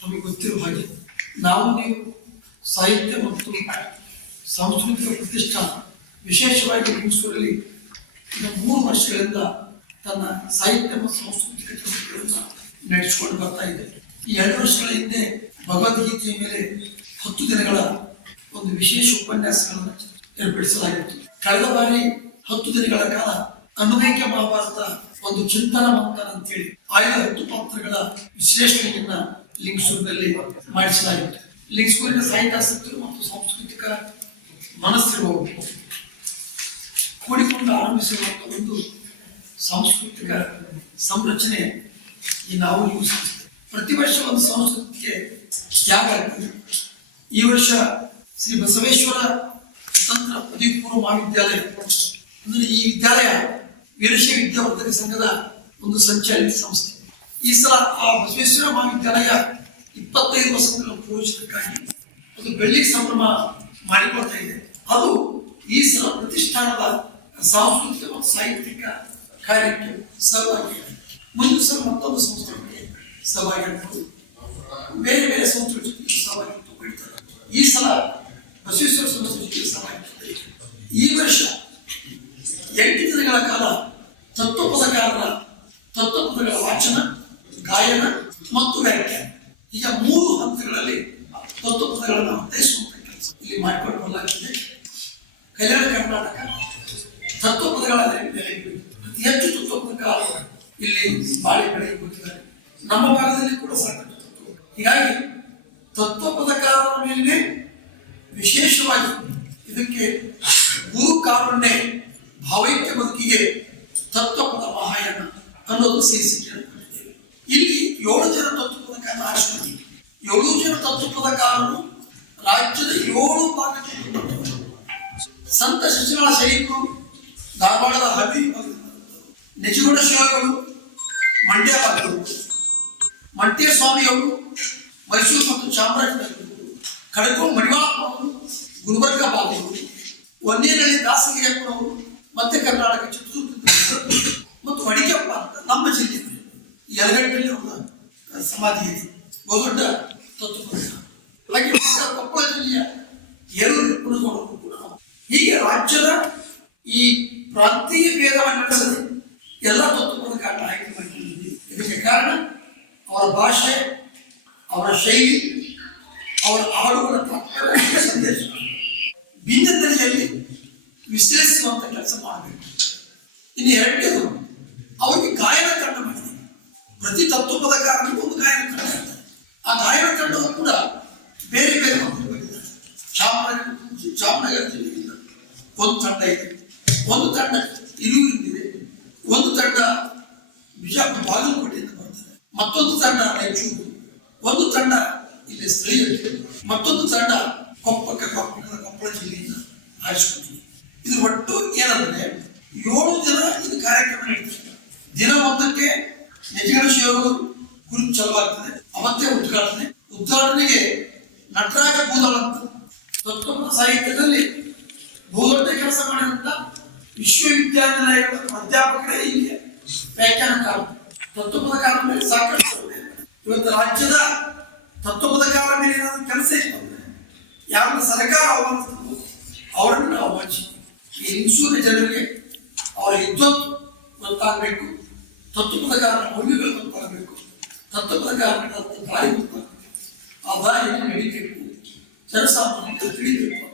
ನಮಗೆ ಗೊತ್ತಿರುವ ಹಾಗೆ ನಾವು ನೀವು ಸಾಹಿತ್ಯ ಮತ್ತು ಸಾಂಸ್ಕೃತಿಕ ಪ್ರತಿಷ್ಠಾನ ವಿಶೇಷವಾಗಿ ಮೈಸೂರಲ್ಲಿ 3 ವರ್ಷಗಳಿಂದ ತನ್ನ ಸಾಹಿತ್ಯ ಮತ್ತು ಸಾಂಸ್ಕೃತಿಕ ಚಟುವಟಿಕೆಗಳನ್ನು ನಡೆಸಿಕೊಂಡು ಬರ್ತಾ ಇದೆ. ಈ 2 ವರ್ಷಗಳ ಹಿಂದೆ ಭಗವದ್ಗೀತೆಯ ಮೇಲೆ 10 ದಿನಗಳ ಒಂದು ವಿಶೇಷ ಉಪನ್ಯಾಸಗಳನ್ನು ಏರ್ಪಡಿಸಲಾಗಿತ್ತು. ಕಳೆದ ಬಾರಿ 10 ದಿನಗಳ ಕಾಲ ಅನುಮೇಯ ಮಹಾಭಾರತ ಒಂದು ಚಿಂತನ ಮಂಥನ ಅಂತೇಳಿ ಆಯ್ದ 10 ಪಾತ್ರಗಳ ವಿಶ್ಲೇಷಣೆಯನ್ನ ಲಿಂಗಸೂರಿನಲ್ಲಿ ಮಾಡಿಸಲಾಗಿತ್ತು. ಲಿಂಗಸೂರಿನ ಸಾಹಿತ್ಯಾಸಕ್ತರು ಮತ್ತು ಸಾಂಸ್ಕೃತಿಕ ಮನಸ್ಸಿರುವವರು ಕೂಡಿಕೊಂಡು ಆರಂಭಿಸಿರುವಂತಹ ಒಂದು ಸಾಂಸ್ಕೃತಿಕ ಸಂರಚನೆ ಈ ನಾವು ಸಂಸ್ಥೆ. ಪ್ರತಿ ವರ್ಷ ಒಂದು ಸಂಸ್ಕೃತಿಗೆ ತ್ಯಾಗ ಆಗ್ತದೆ. ಈ ವರ್ಷ ಶ್ರೀ ಬಸವೇಶ್ವರ ಸ್ವತಂತ್ರ ಪದವಿ ಪೂರ್ವ ಮಹಾವಿದ್ಯಾಲಯ ಅಂದ್ರೆ ಈ ವಿದ್ಯಾಲಯ ವೀರಶೈವ ವಿದ್ಯಾವರ್ಧಕ ಸಂಘದ ಒಂದು ಸಂಚಾಲಿತ ಸಂಸ್ಥೆ. ಈ ಸಲ ಆ ಬಸವೇಶ್ವರ ಮಹಾವಿದ್ಯಾಲಯ 25 ವರ್ಷಗಳ ಪೂರ್ವಜಕ್ಕಾಗಿ ಒಂದು ಬೆಳ್ಳಿ ಸಂಭ್ರಮ ಮಾಡಿಕೊಳ್ತಾ ಇದೆ. ಅದು ಈ ಸಲ ಪ್ರತಿಷ್ಠಾನದ ಸಾಂಸ್ಕೃತಿಕ ಮತ್ತು ಸಾಹಿತ್ಯಿಕ ಕಾರ್ಯಕ್ಕೆ ಸಹಭಾಗಿಯಾಗಿದೆ. ಮುಂದಿನ ಸಲ ಮತ್ತೊಂದು ಸಂಸ್ಥೆಗಳಿಗೆ ಸಹಭಾಗಿಯಾಗಬಹುದು, ಬೇರೆ ಬೇರೆ ಸಂಸ್ಥೆಗಳಿಗೆ ಸಹಭಾಗಿತ್ವ. ಈ ಸಲ ಬಸವೇಶ್ವರ ಸಂಸ್ಥೆಗೆ ಸಹಭಾಗಿತ್ವ. ಈ ವರ್ಷ 8 ದಿನಗಳ ಕಾಲ ತತ್ವಪದಕಾರರ ತತ್ವಪದಗಳ ವಾಚನ, ಗಾಯನ ಮತ್ತು ವ್ಯಾಖ್ಯಾನ, ಈಗ 3 ಹಂತಗಳಲ್ಲಿ ತತ್ವಪದಗಳನ್ನು ಅರ್ಥೈಸುವಂತ ಕೆಲಸ ಇಲ್ಲಿ ಮಾಡಿಕೊಂಡು ಬರಲಾಗಿದೆ. ಕಲ್ಯಾಣ ಕರ್ನಾಟಕ ತತ್ವಪದಗಳ ಅತಿ ಹೆಚ್ಚು ತತ್ವಪದಕಾರರು ಇಲ್ಲಿ ಬಾಳಿ ಬೆಳೆಗೆ ಹೋಗಿದ್ದಾರೆ. ನಮ್ಮ ಭಾಗದಲ್ಲಿ ಕೂಡ ಸಾಕಷ್ಟು ತತ್ವ. ಹೀಗಾಗಿ ತತ್ವಪದಕಾರರ ಮೇಲೆ ವಿಶೇಷವಾಗಿ ಇದಕ್ಕೆ ಗುರು ಕಾರುಣ್ಯ ಭಾವೈಕ್ಯ ಬದುಕಿಗೆ ತತ್ವಪದ ಮಹಾಯಾನ ಅನ್ನೋದು ಶೀರ್ಷಿಕೆಯನ್ನು ಕೊಟ್ಟಿದ್ದೇವೆ. ಇಲ್ಲಿ 7 ಜನ ತತ್ವಪದಕಾರರು ಆರಿಸಿಕೊಂಡಿವೆ. 7 ಜನ ತತ್ವಪದಕಾರರು ರಾಜ್ಯದ 7 ಭಾಗದಲ್ಲಿ ಸಂತ ಶಿಶುಗಳ ಶೈಲಿಗಳು, ಧಾರವಾಡದ ಹಬಿ ನಿಜಗುಣ ಶಿವಗಳು, ಮಂಡ್ಯ ಭಾಗಗಳು, ಮಂಟೆ ಸ್ವಾಮಿಯವರು, ಮೈಸೂರು ಮತ್ತು ಚಾಮರಾಜನಗರಗಳು, ಕಡಕೋಡು ಮಡಿವಾಳಪ್ಪನವರು, ಗುಲ್ಬರ್ಗ ಭಾಗಗಳು, ಒಂದೇನಹಳ್ಳಿ ದಾಸಗಿರಿಯಪ್ಪನವರು, ಮಧ್ಯ ಕರ್ನಾಟಕ ಚಿತ್ರದುರ್ಗ ಮತ್ತು ಅಡಿಕೆಪ್ಪ ಅಂತ ನಮ್ಮ ಜಿಲ್ಲೆಯಲ್ಲಿ ಯಲಗಟ್ಟಲ್ಲಿ ಅವರ ಸಮಾಧಿ ಇದೆ, ಬಹುದೊಡ್ಡ ತತ್ವಪದ. ಹಾಗೆ ಕೊಪ್ಪಳ ಜಿಲ್ಲೆಯ ಏರೂರು ಕುಣದವರು ಕೂಡ. ಹೀಗೆ ರಾಜ್ಯದ ಈ ಪ್ರಾಂತೀಯ ಭೇದವನ್ನು ನಡೆಸದೆ ಎಲ್ಲ ತತ್ವಪದಕಾರರ ಆಯ್ಕೆ ಮಾಡಿಕೊಂಡಿದ್ದೀವಿ. ಇದಕ್ಕೆ ಕಾರಣ ಅವರ ಭಾಷೆ, ಅವರ ಶೈಲಿ, ಅವರ ಹಾಡುಗಳ ತಾತ್ಪರ್ಯ, ಸಂದೇಶ ಭಿನ್ನತೆಯಲ್ಲಿ ವಿಶ್ಲೇಷಿಸುವಂತ ಕೆಲಸ ಮಾಡಬೇಕು. ಇನ್ನು 2ನೇದು ಅವರಿಗೆ ಗಾಯನ ತಂಡ ಮಾಡಿದೆ. ಪ್ರತಿ ತತ್ವಪದಕಾರನಿಗೂ ಒಂದು ಗಾಯನ ತಂಡ ಇರ್ತದೆ. ಆ ಗಾಯನ ತಂಡವು ಕೂಡ ಬೇರೆ ಬೇರೆ ಬಂದಿದ್ದಾರೆ. ಚಾಮರಾಜನಗರ ಜಿಲ್ಲೆಯಿಂದ ಒಂದು ತಂಡ ಇದೆ, ಒಂದು ತಂಡ ಹಿರಿಯೂರಿನಿದೆ, ಒಂದು ತಂಡ ಬಿಜಾಪುರ ಬಾಗಲಕೋಟೆಯಿಂದ ಬರ್ತದೆ, ಮತ್ತೊಂದು ತಂಡ ರಾಯಚೂರು, ಒಂದು ತಂಡ ಇಲ್ಲಿ ಸ್ಥಳೀಯ, ಮತ್ತೊಂದು ತಂಡ ಕೊಪ್ಪಳ ಜಿಲ್ಲೆಯಿಂದ ಆರಿಸಿಕೊಂಡಿದೆ. ಇದು ಒಟ್ಟು ಏನಂದ್ರೆ 7 ದಿನ ಇದು ಕಾರ್ಯಕ್ರಮ ನಡೀತದೆ. ದಿನ 1ಕ್ಕೆ ನಿಜಗುಣ ಶಿವಗಳು ಕುರಿತು ಚಲವಾಗ್ತದೆ. ಅವತ್ತೇ ಉದ್ಘಾಟನೆಗೆ ನಟರಾಜ ಬೂದಾಳ ಅಂತ ತತ್ವಪದ ಸಾಹಿತ್ಯದಲ್ಲಿ ಬಹುದೊಡ್ಡ ಕೆಲಸ ಮಾಡಿದಂತ ವಿಶ್ವವಿದ್ಯಾನಿಲಯದ ಅಧ್ಯಾಪಕರೇ ಇಲ್ಲಿ ವ್ಯಾಖ್ಯಾನಕಾರರು, ತತ್ವಪದಕಾರರ ಮೇಲೆ ಸಾಕಷ್ಟು. ಇವತ್ತು ರಾಜ್ಯದ ತತ್ವಪದಕಾರರ ಮೇಲೆ ಏನಾದರೂ ಕೆಲಸ ಇರ್ತಂದ್ರೆ ಯಾರನ್ನ ಸರ್ಕಾರ ಅವಲಂಬಿಸಬೇಕು, ಅವರನ್ನು ನಾವು ಆಹ್ವಾನಿಸಿದ್ದೀವಿ. ಈ ಲಿಂಗಸೂರಿನ ಜನರಿಗೆ ಅವರ ವಿದ್ವತ್ ಗೊತ್ತಾಗಬೇಕು, ತತ್ವಪದಕಾರರ ಮೌಲ್ಯಗಳು ಗೊತ್ತಾಗಬೇಕು, ತತ್ವಪದಕಾರರ ದಾರಿ ಗೊತ್ತಾಗಬೇಕು. ಆ ದಾರಿಯನ್ನು ನಡೀಬೇಕು, ಜನಸಾಮಾನ್ಯರಿಗೆ ತಿಳಿಬೇಕು.